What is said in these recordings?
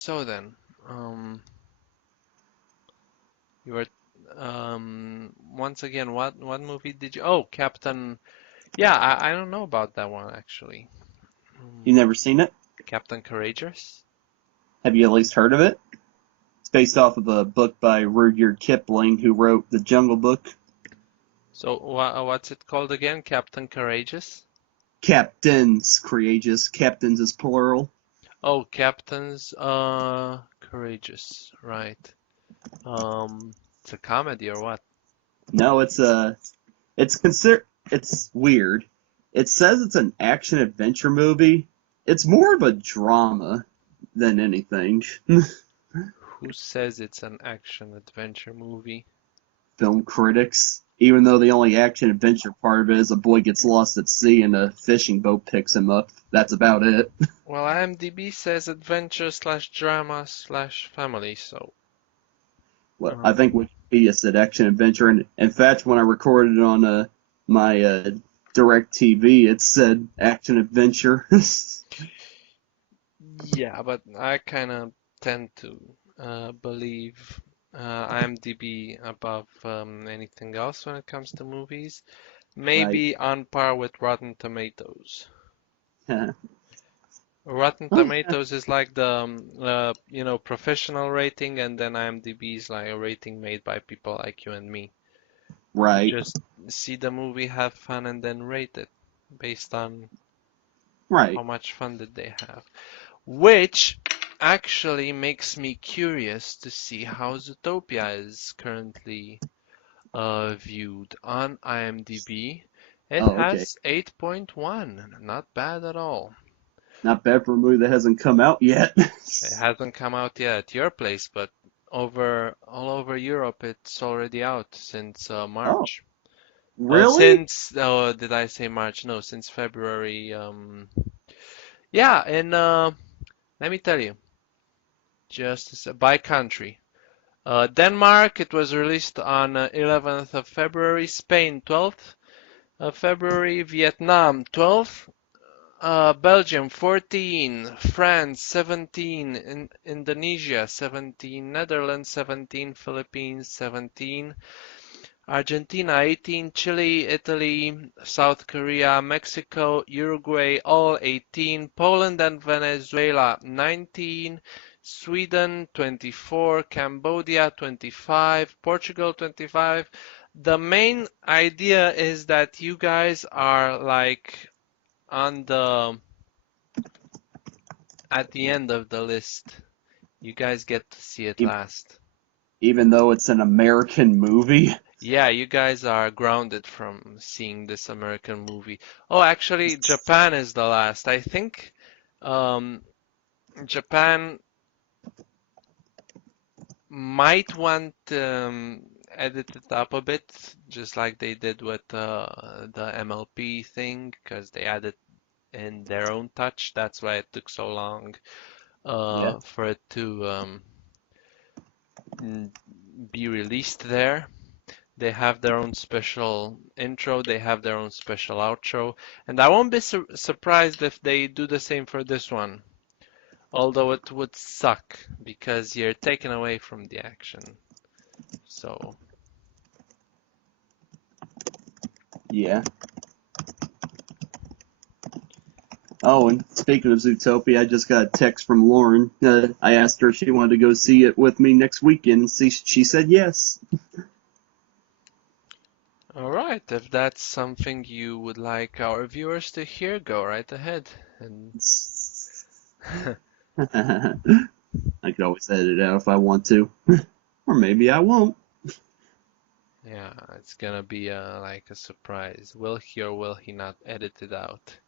So then, you were once again, what movie did you? Oh, Captain. Yeah, I don't know about that one actually. You Um, never seen it? Captain Courageous. Have you at least heard of it? It's based off of a book by Rudyard Kipling, who wrote The Jungle Book. So what's it called again? Captain Courageous? Captains, courageous. Captains is plural. Oh, Captain's Courageous, right. It's a comedy or what? No, it's weird. It says it's an action adventure movie. It's more of a drama than anything. Who says it's an action adventure movie? Film critics. Even though the only action adventure part of it is a boy gets lost at sea and a fishing boat picks him up. That's about it. Well, IMDb says adventure slash drama slash family, so Well, I um think Wikipedia said action adventure, and in fact, when I recorded it on my Direct TV, it said action adventure. yeah, but I kind of tend to believe IMDb above anything else when it comes to movies. Right. Maybe on par with Rotten Tomatoes. Yeah. Rotten Oh yeah. Tomatoes is like the professional rating, and then IMDb is like a rating made by people like you and me, who Right. just see the movie, have fun, and then rate it based on how Right. much fun did they have. Which actually makes me curious to see how Zootopia is currently viewed on IMDb. It Oh, okay. has 8.1, not bad at all. Not bad for a movie that hasn't come out yet. It hasn't come out yet at your place, but all over Europe, it's already out since Oh, March. really? Did I say March? No, since February. Yeah, and let me tell you, by country. Denmark, it was released on 11th of February. Spain, 12th of February. Vietnam, 12th. Belgium 14, France 17, Indonesia 17, Netherlands 17, Philippines 17, Argentina 18, Chile, Italy, South Korea, Mexico, Uruguay all 18, Poland and Venezuela 19, Sweden 24, Cambodia 25, Portugal 25. The main idea is that you guys are like on the at the end of the list. You guys get to see it E- last. Even though it's an American movie. Yeah, you guys are grounded from seeing this American movie. Oh, actually, Japan is the last. I think um, Japan might want edit it up a bit, just like they did with the MLP thing, because they added in their own touch. That's why it took so long Yeah. for it to n- be released there. They have their own special intro, they have their own special outro, and I won't be surprised if they do the same for this one. Although it would suck because you're taken away from the action. So, Yeah. Oh, and speaking of Zootopia, I just got a text from Lauren. I asked her if she wanted to go see it with me next weekend, and she said yes. all right, if that's something you would like our viewers to hear, go right ahead. And I could always edit it out if I want to. Or maybe I won't. yeah, it's gonna be like a surprise. Will he or will he not edit it out?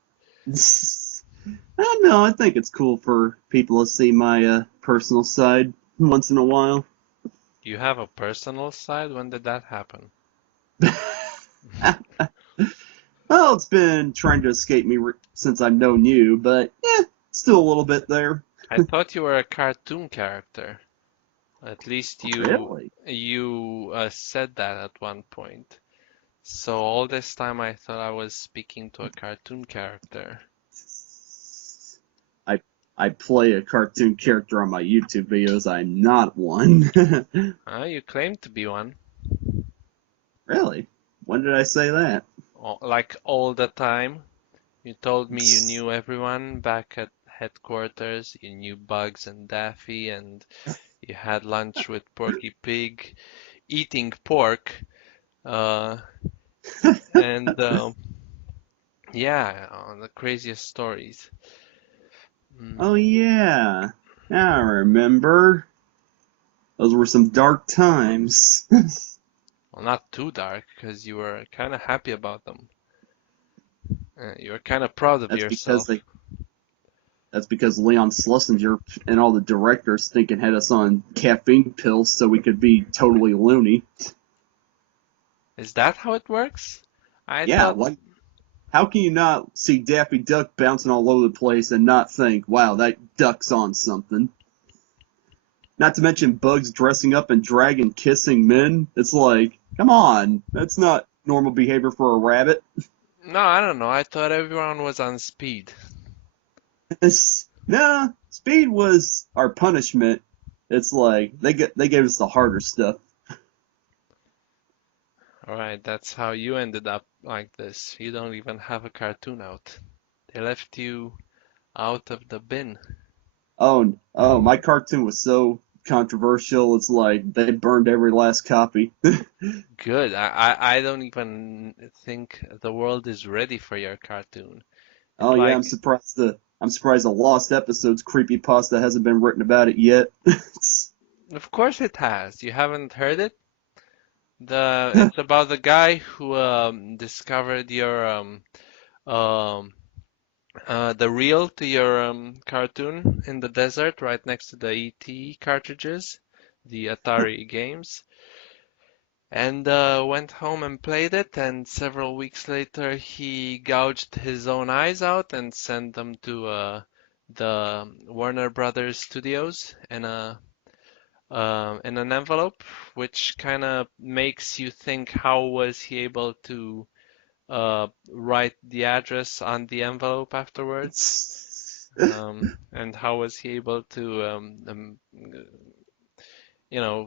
I don't know. I think it's cool for people to see my personal side once in a while. You have a personal side? When did that happen? Well, it's been trying to escape me since I've known you, but yeah, still a little bit there. I thought you were a cartoon character. At least Really? you said that at one point. So all this time I thought I was speaking to a cartoon character. I I play a cartoon character on my YouTube videos. I'm not one. You claim to be one. Really? When did I say that? Like all the time. You told me you knew everyone back at headquarters. You knew Bugs and Daffy, and you had lunch with Porky Pig, eating pork. Uh, and yeah, the craziest stories. Oh Mm, yeah, I remember. Those were some dark times. well, not too dark, because you were kind of happy about them. You were kind of proud of That's because yourself. they. That's because Leon Schlesinger and all the directors thinking had us on caffeine pills so we could be totally loony. Is that how it works? I Yeah, thought, what? How can you not see Daffy Duck bouncing all over the place and not think, wow, that duck's on something? Not to mention Bugs dressing up and dragging kissing men. It's like, come on, that's not normal behavior for a rabbit. no, I don't know. I thought everyone was on speed. Nah, speed was our punishment. It's like they gave us the harder stuff. All right, that's how you ended up like this. You don't even have a cartoon out. They left you out of the bin. Oh, my cartoon was so controversial. It's like they burned every last copy. Good. I don't even think the world is ready for your cartoon. Oh It's yeah, like, I'm surprised the lost episodes creepypasta hasn't been written about it yet. of course it has. You haven't heard it? It's about the guy who discovered your um the reel to your cartoon in the desert right next to the ET cartridges, the Atari games, and went home and played it. And several weeks later, he gouged his own eyes out and sent them to the Warner Brothers studios in an envelope, which kind of makes you think how was he able to write the address on the envelope afterwards? And how was he able to,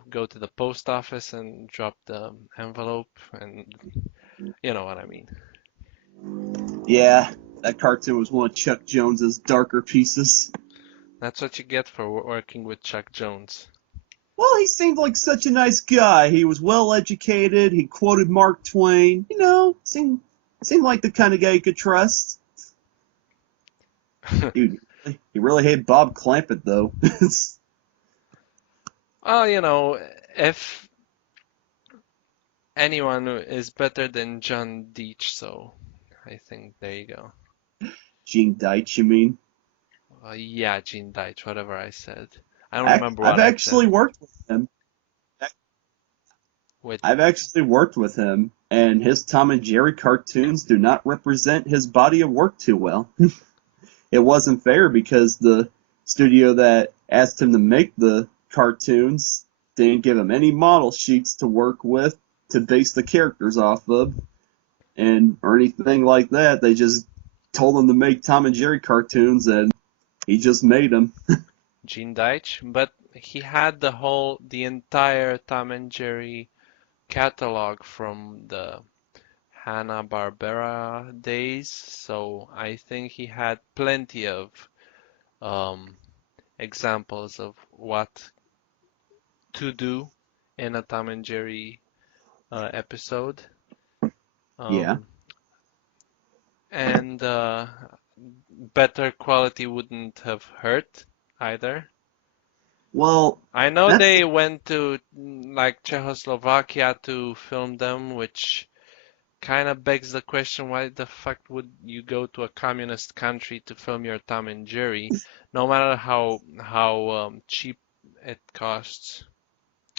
go to the post office and drop the envelope? And you know what I mean. Yeah, that cartoon was one of Chuck Jones's darker pieces. That's what you get for working with Chuck Jones. Well, he seemed like such a nice guy. He was well educated. He quoted Mark Twain. Seemed like the kind of guy you could trust. Dude, he really hated Bob Clampett though. Well, if anyone is better than John Deitch, so I think there you go. Gene Deitch, you mean? Yeah, Gene Deitch, whatever I said. I don't remember I've what I said. actually worked with him. With I've actually worked with him, and his Tom and Jerry cartoons do not represent his body of work too well. It wasn't fair because the studio that asked him to make the cartoons didn't give him any model sheets to work with to base the characters off of, and or anything like that. They just told him to make Tom and Jerry cartoons, and he just made them. Gene Deitch, but he had the entire Tom and Jerry catalog from the Hanna-Barbera days, so I think he had plenty of um, examples of what to do in a Tom and Jerry episode. Yeah. Um, and better quality wouldn't have hurt either. Well, I know that's they went to like Czechoslovakia to film them, which kind of begs the question, why the fuck would you go to a communist country to film your Tom and Jerry, no matter how cheap it costs?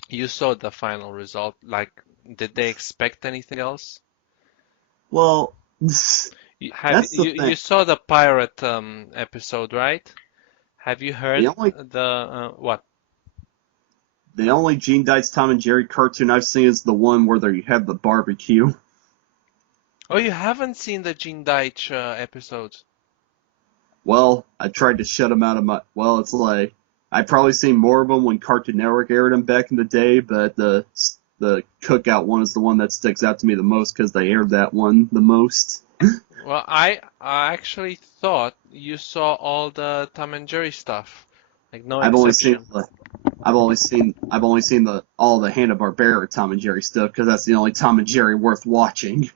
You saw the final result. Like, did they expect anything else? well, You, have that's the you thing. you saw the pirate episode, right? Have you The heard only the what? the only Gene Deitch Tom and Jerry cartoon I've seen is the one where they have the barbecue. Oh, you haven't seen the Gene Deitch episodes. well, I tried to shut them out of my. Well, it's like I probably seen more of them when Cartoon Network aired them back in the day, but the Cookout one is the one that sticks out to me the most because they aired that one the most. Well, I actually thought you saw all the Tom and Jerry stuff, like no I've only seen exception. the I've only seen the all the Hanna-Barbera Tom and Jerry stuff because that's the only Tom and Jerry worth watching.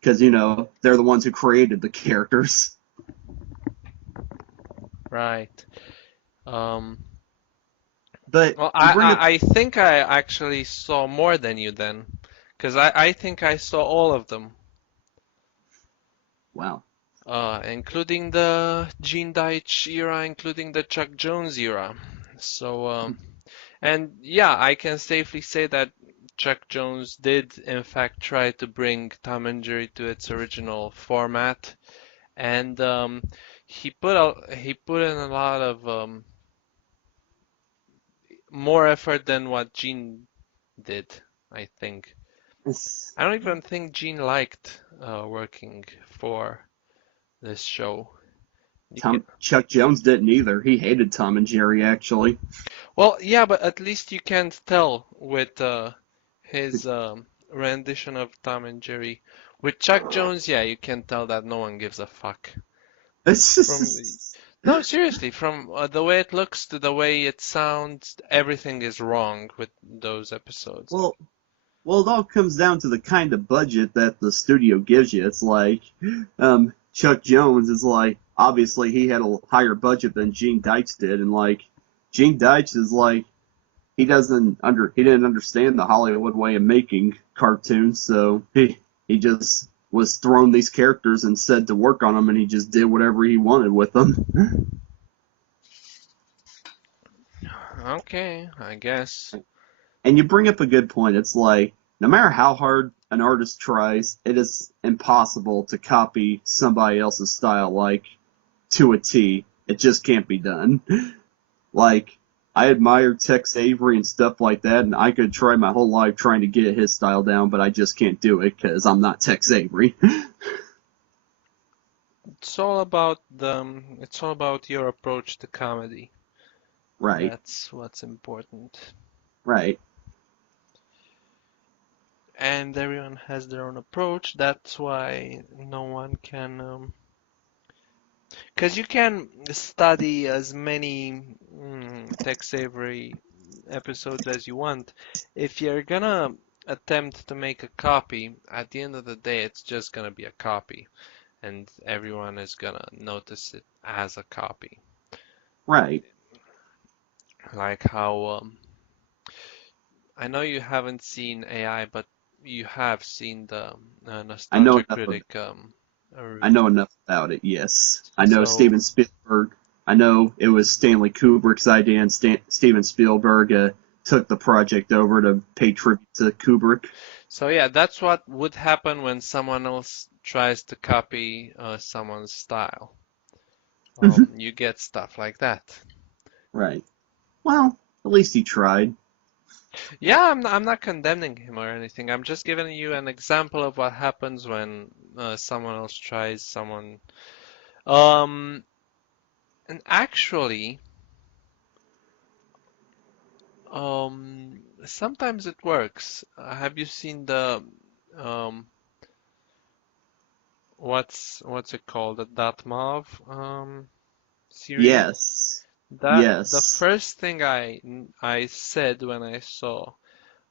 Because they're the ones who created the characters. Right. Um, But well, you bring up I think I actually saw more than you then, because I think I saw all of them, wow, including the Gene Deitch era, including the Chuck Jones era. So, and yeah, I can safely say that Chuck Jones did in fact try to bring Tom and Jerry to its original format, and he put in a lot of more effort than what Gene did, I think. it's, I don't even think Gene liked working for this show. You can, Chuck Jones didn't either. He hated Tom and Jerry actually. well, yeah, but at least you can't tell with his rendition of Tom and Jerry. With Chuck Jones, yeah, you can tell that no one gives a fuck. It's From just, No, seriously, from the way it looks to the way it sounds, everything is wrong with those episodes. well, Like, Well, it all comes down to the kind of budget that the studio gives you. It's like Chuck Jones is like obviously he had a higher budget than Gene Deitch did, and like Gene Deitch is like he didn't understand the Hollywood way of making cartoons, so he just was thrown these characters and said to work on them, and he just did whatever he wanted with them. okay, I guess. And you bring up a good point. It's like no matter how hard an artist tries, it is impossible to copy somebody else's style like to a T. It just can't be done. Like I admire Tex Avery and stuff like that, and I could try my whole life trying to get his style down, but I just can't do it because I'm not Tex Avery. It's all about your approach to comedy. Right, That's what's important. right. And everyone has their own approach. That's why no one can, because you can study as many Tex Avery episodes as you want. If you're gonna attempt to make a copy, at the end of the day, it's just gonna be a copy, and everyone is gonna notice it as a copy. Right. Like how I know you haven't seen AI, but you have seen the I know Nostalgia enough of Critic I know review. enough about it. Yes, I know So, Steven Spielberg. I know it was Stanley Kubrick's idea, and Steven Spielberg took the project over to pay tribute to Kubrick. so yeah, that's what would happen when someone else tries to copy someone's style. You get stuff like that. Right. Well, at least he tried. Yeah, I'm not condemning him or anything. I'm just giving you an example of what happens when someone else tries someone. Um, and actually, sometimes it works. Have you seen the um, what's it called? The Datmav series? Yes. That the Yes. first thing I said when I saw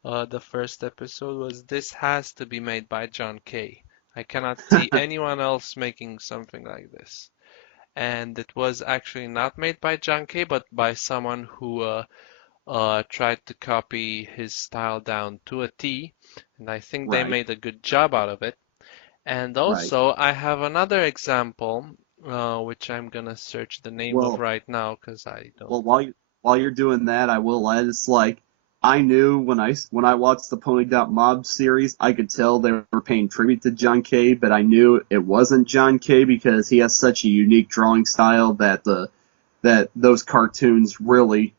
the first episode was this has to be made by John Kay. I cannot see anyone else making something like this. And it was actually not made by John Kay, but by someone who tried to copy his style down to a T, and I think they Right. made a good job out of it. And Right. also, I have another example, which I'm gonna search the name of Well, right now because I don't. well, while you're doing that, I will add. It's like I knew when I watched the Pony Dot Mob series, I could tell they were paying tribute to John Kay, but I knew it wasn't John Kay because he has such a unique drawing style that those cartoons really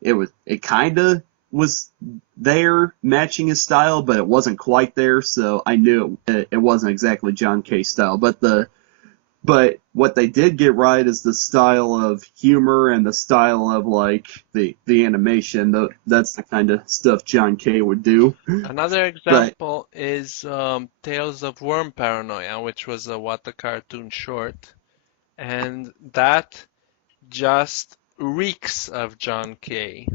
it kind of was there matching his style, but it wasn't quite there. So I knew it wasn't exactly John Kay style. But But what they did get right is the style of humor and the style of like the animation. That's the kind of stuff John K would do. Another But example is Tales of Worm Paranoia, which was a What the Cartoon short, and that just reeks of John K.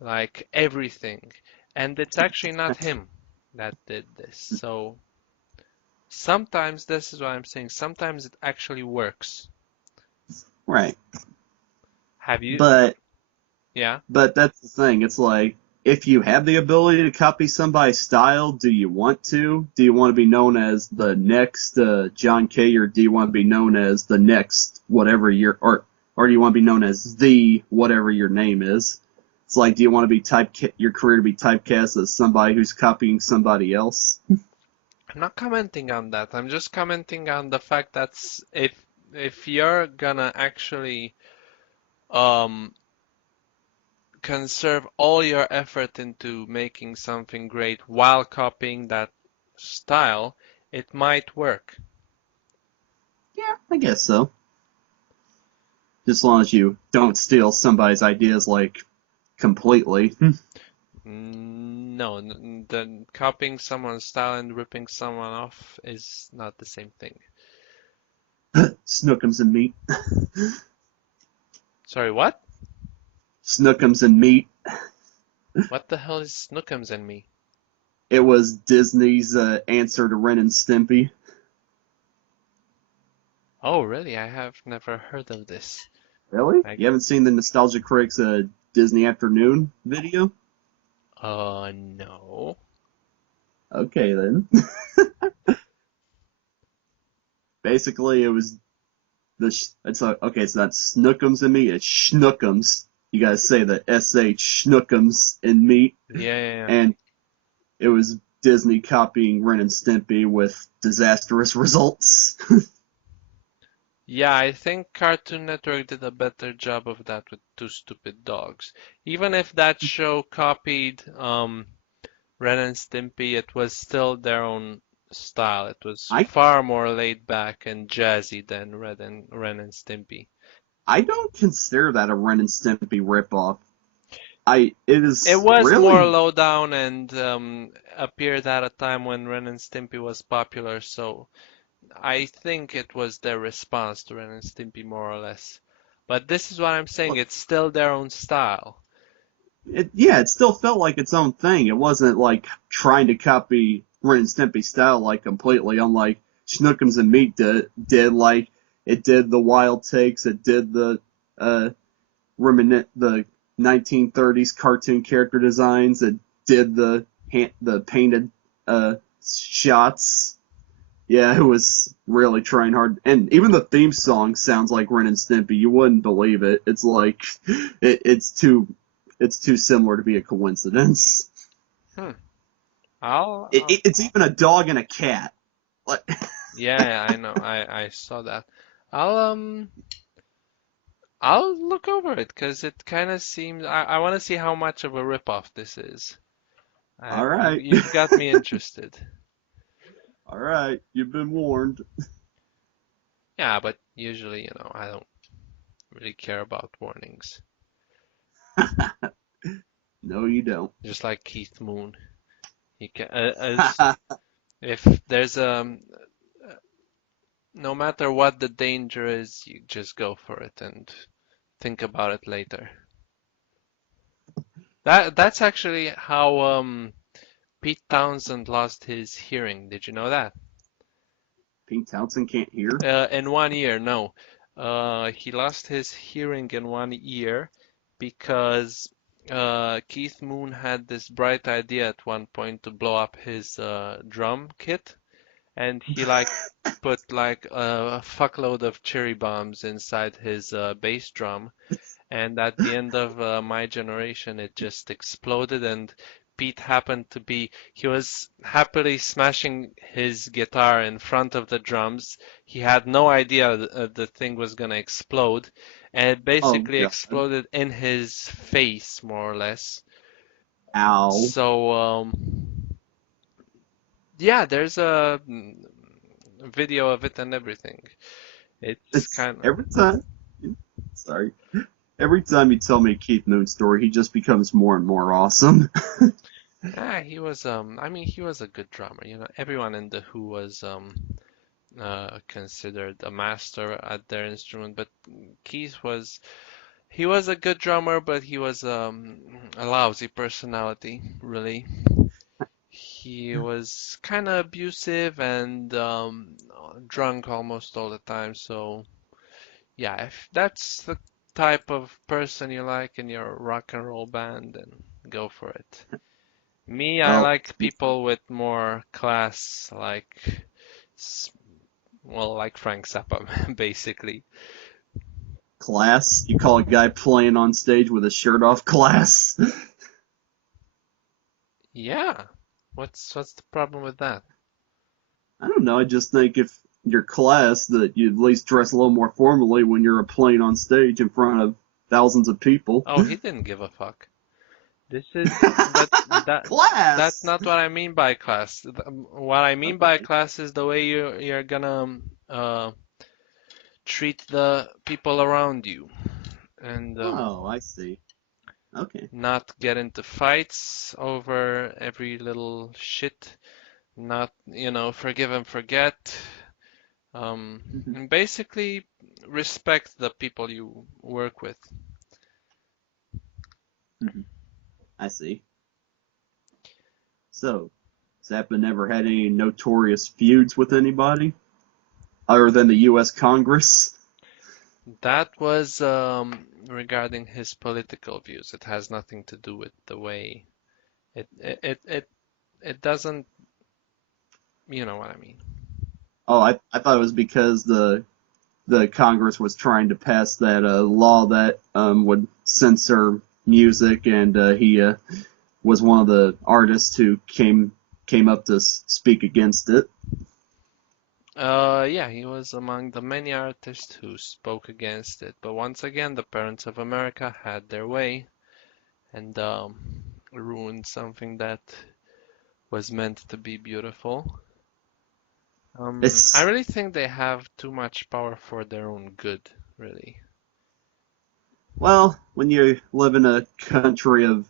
Like everything. And it's actually not him that did this. So sometimes this is what I'm saying. Sometimes it actually works. right. Have you? But Yeah. But that's the thing. It's like if you have the ability to copy somebody's style, do you want to? Do you want to be known as the next John K, or do you want to be known as the next whatever or do you want to be known as the whatever your name is? It's like, do you want to be your career to be typecast as somebody who's copying somebody else? I'm not commenting on that. I'm just commenting on the fact that if you're gonna actually um conserve all your effort into making something great while copying that style, it might work. Yeah, I guess so. Just as long as you don't steal somebody's ideas like completely. No, the copying someone's style and ripping someone off is not the same thing. Snookums and meat. Sorry, what? Snookums and meat. What the hell is Snookums and me? It was Disney's answer to Ren and Stimpy. Oh, really? I have never heard of this. Really? I, You haven't seen the Nostalgia Critics Disney Afternoon video? no. Okay then. Basically, it was okay. It's not Snookums and meat. It's Schnookums. You gotta say the sh Schnookums and meat, Yeah, yeah, yeah. and it was Disney copying Ren and Stimpy with disastrous results. Yeah, I think Cartoon Network did a better job of that with Two Stupid Dogs. Even if that show copied Ren and Stimpy, it was still their own style. It was I far more laid back and jazzy than Ren and Stimpy. I don't consider that a Ren and Stimpy ripoff. It It is was more really. low down and appeared at a time when Ren and Stimpy was popular, so I think it was their response to Ren and Stimpy more or less. But this is what I'm saying, it's still their own style. It still felt like its own thing. It wasn't like trying to copy Ren and Stimpy style like completely, unlike Schnookums and Meat did like it did the wild takes, it did the uh the 1930s cartoon character designs, it did the painted shots. Yeah, it was really trying hard, and even the theme song sounds like Ren and Stimpy. You wouldn't believe it. It's like it's too similar to be a coincidence. Hmm. I'll, It's even a dog and a cat. Like, yeah, yeah, I know. I saw that. I'll um I'll look over it because it kind of seems I want to see how much of a ripoff this is. all You right, you've got me interested. all right, you've been warned. Yeah, but usually, I don't really care about warnings. No, you don't. Just like Keith Moon. He can, as if there's no matter what the danger is, you just go for it and think about it later. That's actually how Pete Townsend lost his hearing. Did you know that? Pete Townsend can't hear. In 1 year, no. He lost his hearing in 1 year because Keith Moon had this bright idea at one point to blow up his drum kit, and he like put like a fuckload of cherry bombs inside his bass drum, and at the end of my generation, it just exploded. And Pete happened to be, he was happily smashing his guitar in front of the drums. He had no idea the thing was gonna explode, and it Oh basically God! exploded in his face, more or less. Ow! So, yeah, there's a video of it and everything. It's It's kind of every time. Sorry. Every time you tell me a Keith Moon story, he just becomes more and more awesome. he was I mean he was a good drummer, you know. Everyone in the Who was considered a master at their instrument, but Keith was he was a good drummer, but he was a lousy personality, really. He was kind of abusive and drunk almost all the time. So, yeah, if that's the type of person you like in your rock and roll band, then go for it. Me, I Well, like people with more class, like, s- well, like Frank Zappa, basically. class. You call a guy playing on stage with his shirt off class? Yeah. What's the problem with that? I don't know. I just think if you're class, that you at least dress a little more formally when you're playing on stage in front of thousands of people. Oh, he didn't give a fuck. This is but that that's Class. not what I mean by class. What I mean by Okay. class is the way you're gonna treat the people around you and Oh, I see. Okay. not get into fights over every little shit. Not, you know, forgive and forget. Mhm, And basically respect the people you work with. mhm. I see. So, Zappa never had any notorious feuds with anybody other than the U.S. Congress. That was regarding his political views. It has nothing to do with the way it doesn't, you know what I mean. Oh, I thought it was because the Congress was trying to pass that law that would censor music, and he was one of the artists who came up to speak against it. Yeah, he was among the many artists who spoke against it. But once again, the parents of America had their way and ruined something that was meant to be beautiful. I It's really think they have too much power for their own good, really. well, when you live in a country of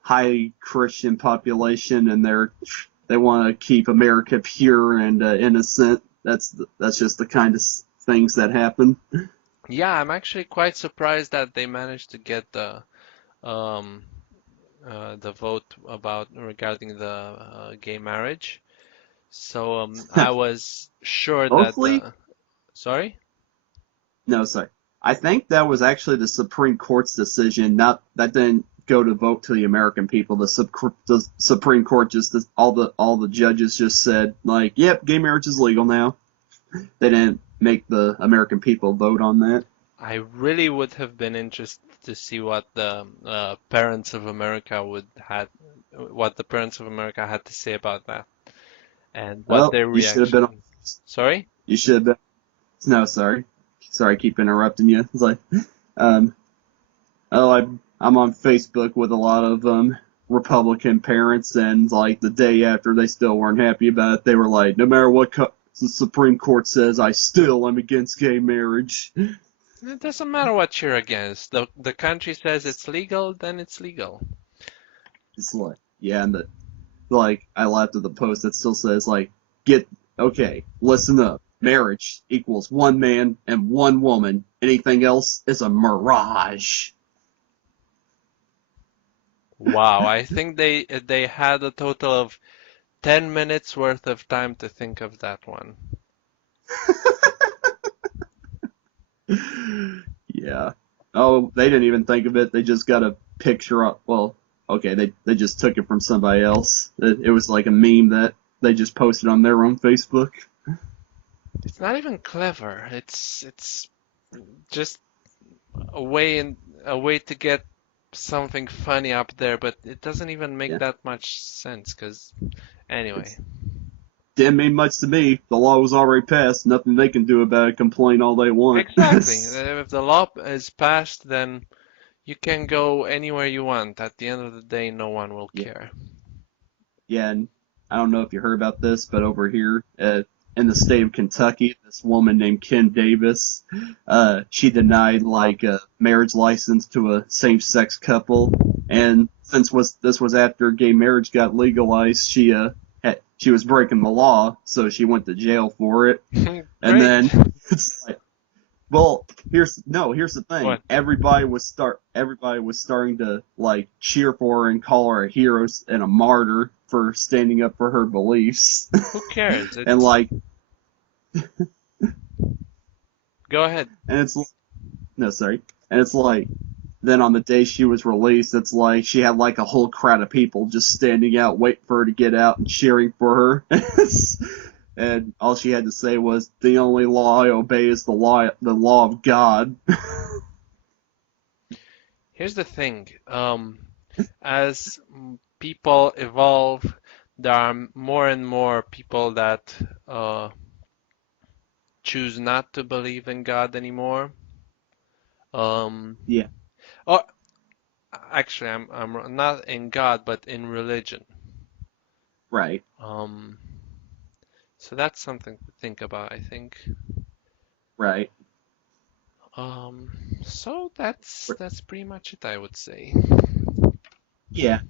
high Christian population, and they want to keep America pure and innocent. That's just the kind of things that happen. Yeah, I'm actually quite surprised that they managed to get um, the vote about regarding the gay marriage. So I was sure that Mostly, sorry? no, sorry. I think that was actually the Supreme Court's decision. Not that didn't go to vote to the American people. The Supreme Court just all the judges just said like, "Yep, gay marriage is legal now." They didn't make the American people vote on that. I really would have been interested to see what the parents of America would had what the parents of America had to say about that and what Well, their you should have been. reaction. Sorry? You should have been. No, sorry. Sorry, I keep interrupting you. It's like, um, oh, I'm on Facebook with a lot of Republican parents, and like the day after, they still weren't happy about it. They were like, no matter what the Supreme Court says, I still am against gay marriage. It doesn't matter what you're against. The country says it's legal, then it's legal. It's like, yeah, and like I laughed at the post that still says like, get okay, listen up. Marriage equals one man and one woman. Anything else is a mirage. Wow, I think they had a total of 10 minutes worth of time to think of that one. Yeah. Oh, they didn't even think of it. They just got a picture up. Well, okay, they just took it from somebody else. It was like a meme that they just posted on their own Facebook. It's not even clever. It's just a way to get something funny up there, but it doesn't even make Yeah. that much sense. Cause anyway, It's didn't mean much to me. The law was already passed. Nothing they can do about it. Complain all they want. exactly. If the law is passed, then you can go anywhere you want. At the end of the day, no one will Yeah. care. Yeah, and I don't know if you heard about this, but over here, in the state of Kentucky, this woman named Kim Davis, she denied like a marriage license to a same-sex couple, and since this was after gay marriage got legalized, she was breaking the law, so she went to jail for it. And Great. then it's like, well, here's the thing. What? Everybody was starting to like cheer for her and call her a hero and a martyr for standing up for her beliefs. Who cares? And It's like Go ahead. and it's no sorry. And it's like then on the day she was released, it's like she had like a whole crowd of people just standing out waiting for her to get out and cheering for her. And all she had to say was, "The only law I obey is the law of God." Here's the thing. As people evolve, there are more and more people that choose not to believe in God anymore. Um, Yeah, oh, actually, I'm not in God, but in religion. right, Um, so that's something to think about, I think. right. Um, so that's pretty much it, I would say. Yeah.